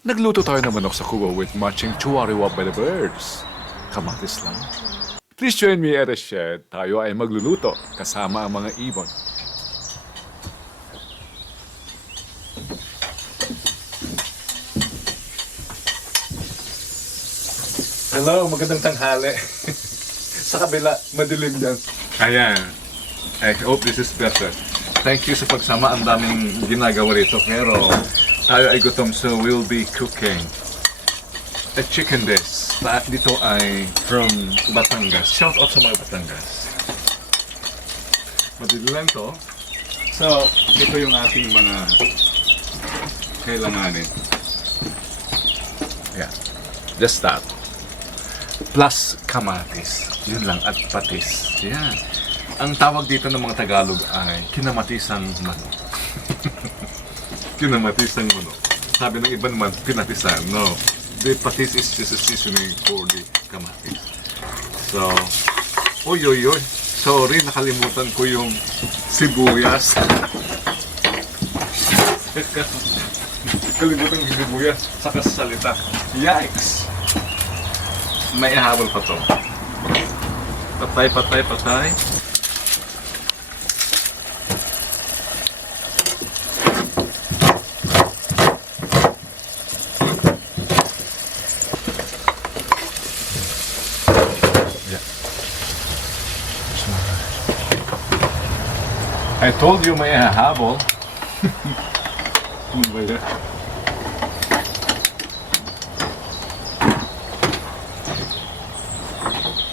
Nagluto tayo ng manok sa kubo with matching chuwariwa by the birds. Kamatis lang. Please join me at the shed. Tayo ay magluluto kasama ang mga ibon. Hello, magandang tanghali. Sa kabila, madilim yan. Ayan. I hope this is better. Thank you sa pagsama. Ang daming ginagawa rito. Pero tayo ay gutom, so we'll be cooking a chicken dish. Dito ay from Batangas. Shout out sa mga Batangas. Madilim lang to. So, ito yung ating mga kailanganin. Yeah. Just that. Plus kamatis. Yun lang. At patis. Yan. Ang tawag dito ng mga Tagalog ay kinamatisang manok. Kinamatisang manok. Sabi ng iba naman, pinatisan. No. The patis is just a seasoning for the kamatis. So, oy. Sorry, nakalimutan ko yung sibuyas. Kalimutan yung sibuyas sa kasalita. Yikes! May ihabol pa to. Patay. I told you may hahabol. Ano ba yan?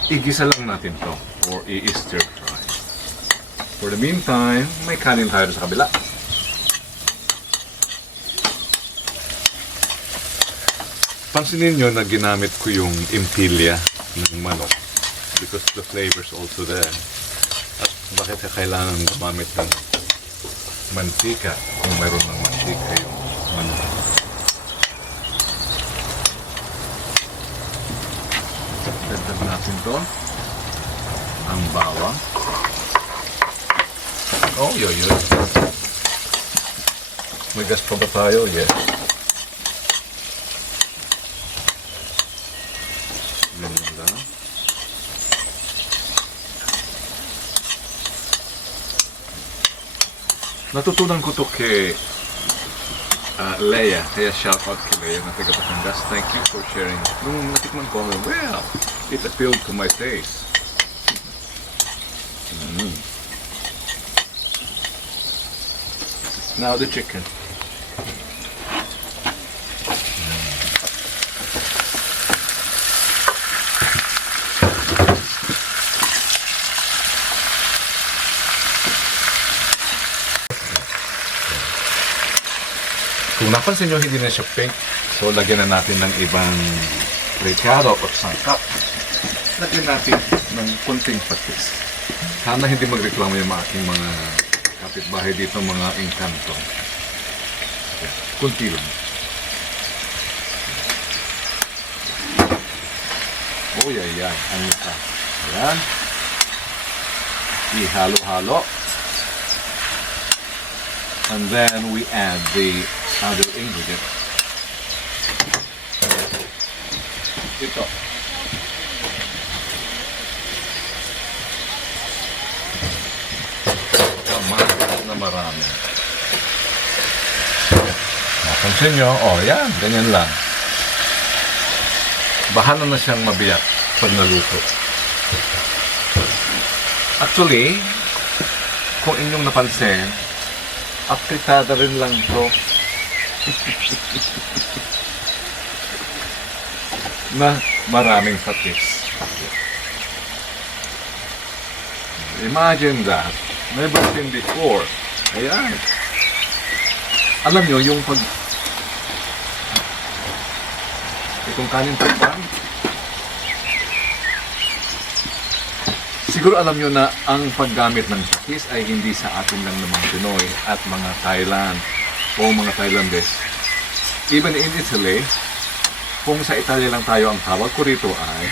Igisa lang natin to or i-stir fry. For the meantime, may kanin tayo sa kabila. Pansinin nyo na ginamit ko yung impilya ng manok because the flavor's also there. At bakit kailangan gumamit ng mantika kung mayroon ng mantika yung manok. Dagdag natin to ang bawang. Oh, yoy. May gas pa ba tayo? Yes. Ganun lang. Natutunan ko to kay Leia, kaya shout out kay Leia na taga Batangas. Thank you for sharing. Nung natikman ko, well, it appealed to my taste. Now the chicken. Kung napansin nyo, hindi na siya pink. So, lagyan na natin ng ibang recado o sangkap. Lagyan natin ng kunting patis. Sana hindi magreklamo yung aking mga kapitbahay dito, mga engkanto. Okay. Kunti lang. Oh, yan. Ang ita. Ayan. Ihalo-halo. And then we add the other ingredient. Ito. Kamatis na marami. Napansin nyo? Oh, yan. Ganyan lang. Bahala na siyang mabiyak pag naluto. Actually, kung inyong napansin, apritada rin lang to. Na maraming patis. Imagine that. Never seen before. Ayan. Alam nyo, yung pag... Itong kanin takpan. Siguro alam nyo na ang paggamit ng patis ay hindi sa atin lang naman Pinoy at mga Thailand o mga Thailandese. Even in Italy, kung sa Italia lang tayo ang tawag ko rito ay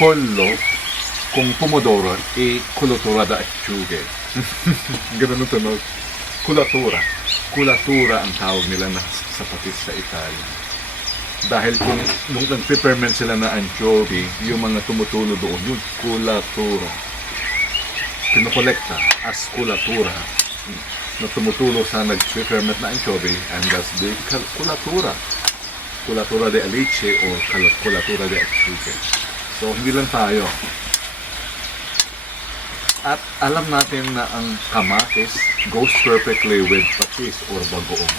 pollo, kung pomodoro, culatura da acciughe. Ganun ang tunog. Culatura. Culatura ang tawag nila na sa patis sa Italia. Dahil kung nung nag-ferment sila na anchovy, yung mga tumutulo doon, yung kulatura. Kinukolekta as kulatura na tumutulo sa nag-ferment na anchovy, and that's the kulatura. Kulatura de alice o kulatura de achuque. So, hindi lang tayo. At alam natin na ang kamatis goes perfectly with patis or bagoong.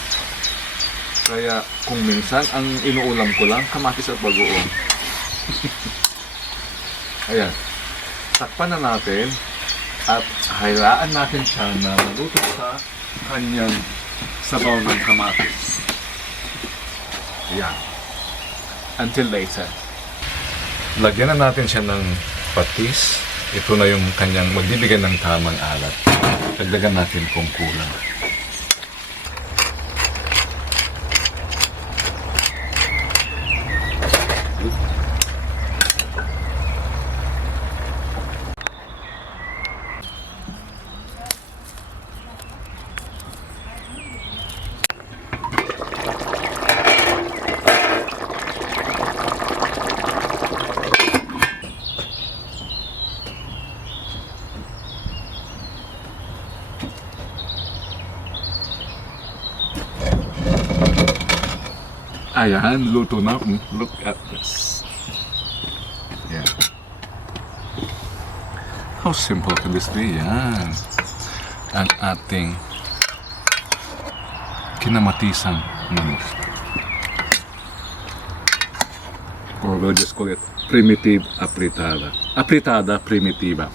Kaya kung minsan ang inuulam ko lang, kamatis at bagoong. Ayan. Takpan na natin at hayaan natin siya na maluto sa kanyang sabaw ng kamatis. Ayan. Until later. Lagyan na natin siya ng patis. Ito na yung kanyang magbibigay ng tamang alat. Dagdagan natin kung kulang. Ayan, luto na. Look at this. Yeah. How simple can this be? Yan. Ang ating kinamatisang manok. Or we'll just call it primitive apritada. Apritada primitiva.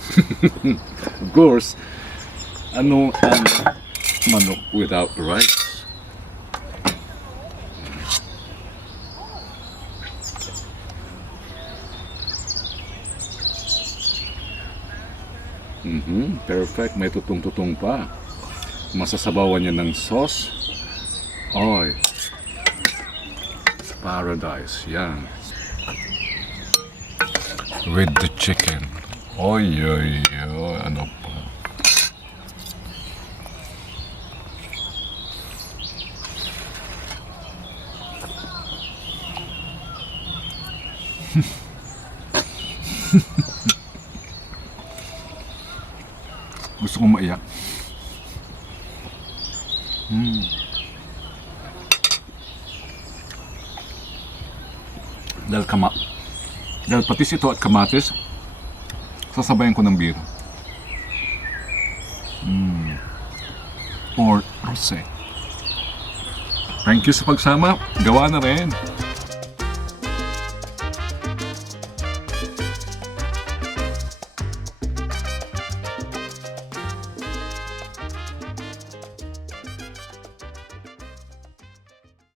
Of course, ano ang manok without rice? Perfect. May tutong-tutong pa. Masasabawan niya ng sauce. Oy. Paradise. Yan. With the chicken. Oy, oy, oy. Ano pa? Gusto kong maiyak. Dahil patis ito at kamatis, sasabayan ko ng biro. Or rosé. Thank you sa pagsama. Gawa na rin.